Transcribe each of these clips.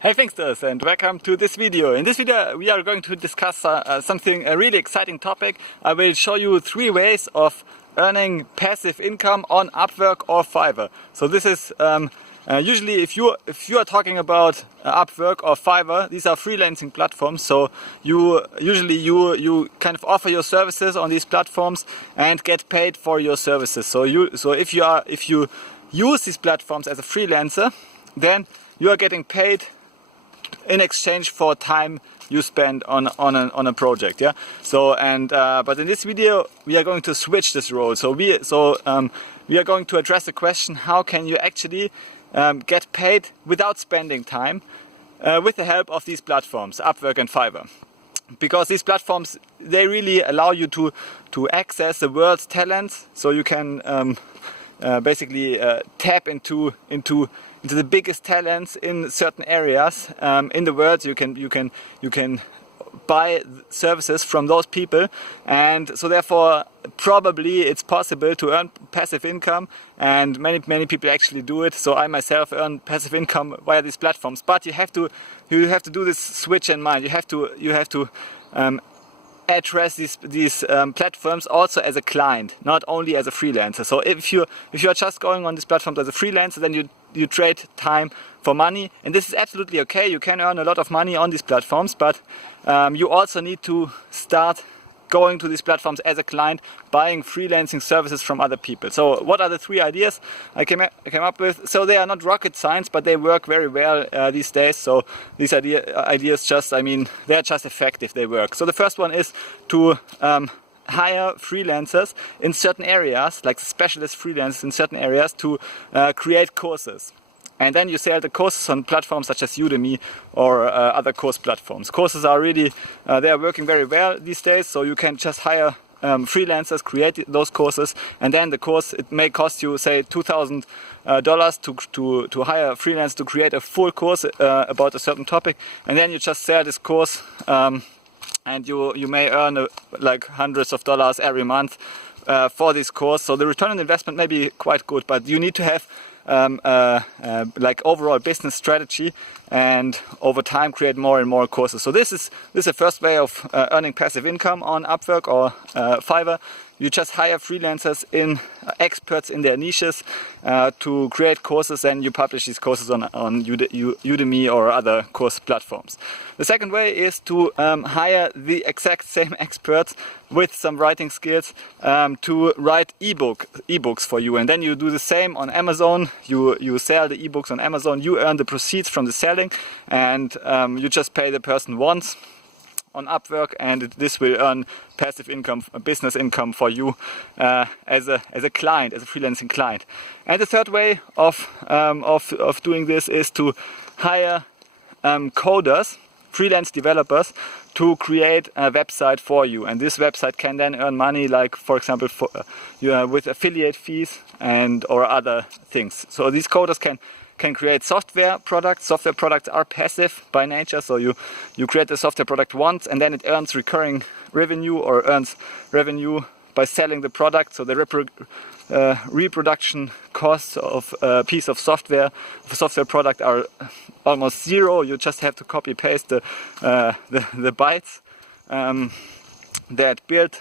Hey Finxters, and welcome to this video. In this video we are going to discuss a really exciting topic. I will show you 3 ways of earning passive income on Upwork or Fiverr. So this is usually if you are talking about Upwork or Fiverr, these are freelancing platforms. So you kind of offer your services on these platforms and get paid for your services. So if you use these platforms as a freelancer, then you are getting paid in exchange for time you spend on a project, yeah. So but in this video we are going to switch this role. So we are going to address the question: how can you actually get paid without spending time with the help of these platforms, Upwork and Fiverr? Because these platforms, they really allow you to access the world's talents. So you can basically tap into the biggest talents in certain areas in the world. You can buy services from those people, and so therefore probably it's possible to earn passive income, and many people actually do it. So I myself earn passive income via these platforms, but you have to do this switch in mind. You have to address these platforms also as a client, not only as a freelancer. So if you are just going on these platforms as a freelancer, then you trade time for money, and this is absolutely okay. You can earn a lot of money on these platforms, but you also need to start going to these platforms as a client, buying freelancing services from other people. So what are the 3 ideas I came up with? So they are not rocket science, but they work very well these days. So these ideas they're just effective, they work. So the first one is to hire freelancers in certain areas, like specialist freelancers in certain areas, to create courses. And then you sell the courses on platforms such as Udemy or other course platforms. Courses are really, they are working very well these days. So you can just hire freelancers, create those courses, and then the course, it may cost you, say, $2,000 to hire a freelancer to create a full course about a certain topic. And then you just sell this course, and you may earn like hundreds of dollars every month for this course. So the return on investment may be quite good, but you need to have like overall business strategy, and over time create more and more courses. So this is the first way of earning passive income on Upwork or Fiverr. You just hire freelancers, experts in their niches, to create courses, and you publish these courses on Udemy or other course platforms. The second way is to hire the exact same experts with some writing skills to write ebooks for you, and then you do the same on Amazon. You sell the ebooks on Amazon. You earn the proceeds from the selling, and you just pay the person once on Upwork, and this will earn passive income, business income for you as a client, as a freelancing client. And the third way of doing this is to hire coders, freelance developers, to create a website for you, and this website can then earn money, like for example with affiliate fees or other things. So these coders can create software products. Software products are passive by nature, so you create the software product once, and then it earns recurring revenue, or earns revenue by selling the product. So the reproduction costs of a piece of software product are almost zero. You just have to copy paste the bytes that build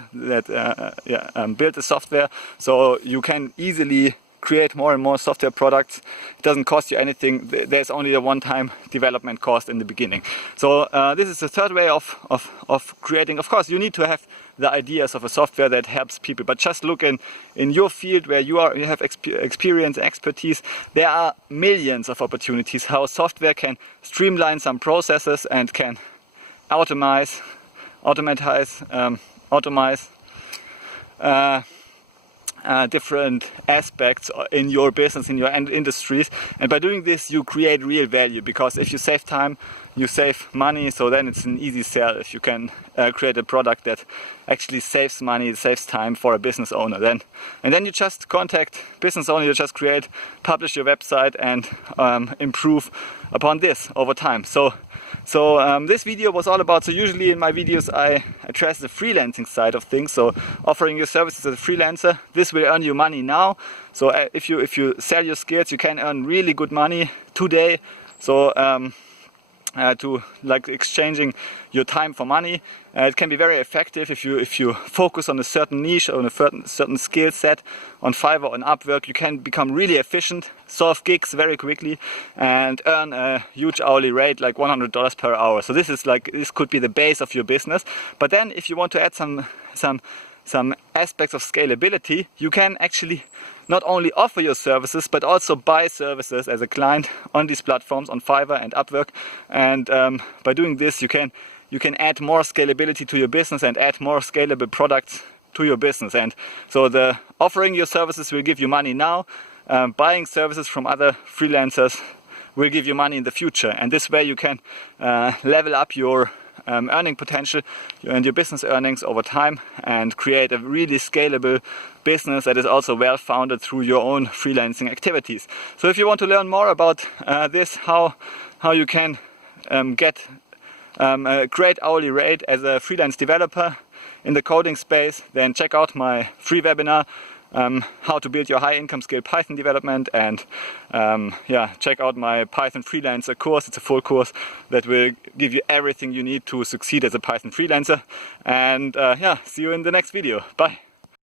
the software, so you can easily create more and more software products. It doesn't cost you anything. There's only a one-time development cost in the beginning. So this is the third way of creating. Of course, you need to have the ideas of a software that helps people, but just look in your field where you have experience and expertise. There are millions of opportunities how software can streamline some processes and can automate different aspects in your business, in your industries, and by doing this you create real value, because if you save time, you save money. So then it's an easy sell if you can create a product that actually saves money, saves time for a business owner. And then you just contact business owner, you just publish your website, and improve upon this over time. So this video was all about, so usually in my videos I address the freelancing side of things, so offering your services as a freelancer. This will earn you money now. So if you sell your skills, you can earn really good money today. So to like exchanging your time for money. It can be very effective if you focus on a certain niche or on a certain skill set on Fiverr or on Upwork. You can become really efficient, solve gigs very quickly, and earn a huge hourly rate like $100 per hour. So this could be the base of your business. But then if you want to add some aspects of scalability, you can actually not only offer your services but also buy services as a client on these platforms, on Fiverr and Upwork. And by doing this, you can add more scalability to your business and add more scalable products to your business. And so the offering your services will give you money now. Buying services from other freelancers will give you money in the future. And this way you can level up your earning potential and your business earnings over time and create a really scalable business that is also well founded through your own freelancing activities. So if you want to learn more about this, how you can get a great hourly rate as a freelance developer in the coding space, then check out my free webinar, how to build your high income skill Python development, and check out my Python Freelancer course. It's a full course that will give you everything you need to succeed as a Python freelancer. And see you in the next video. Bye.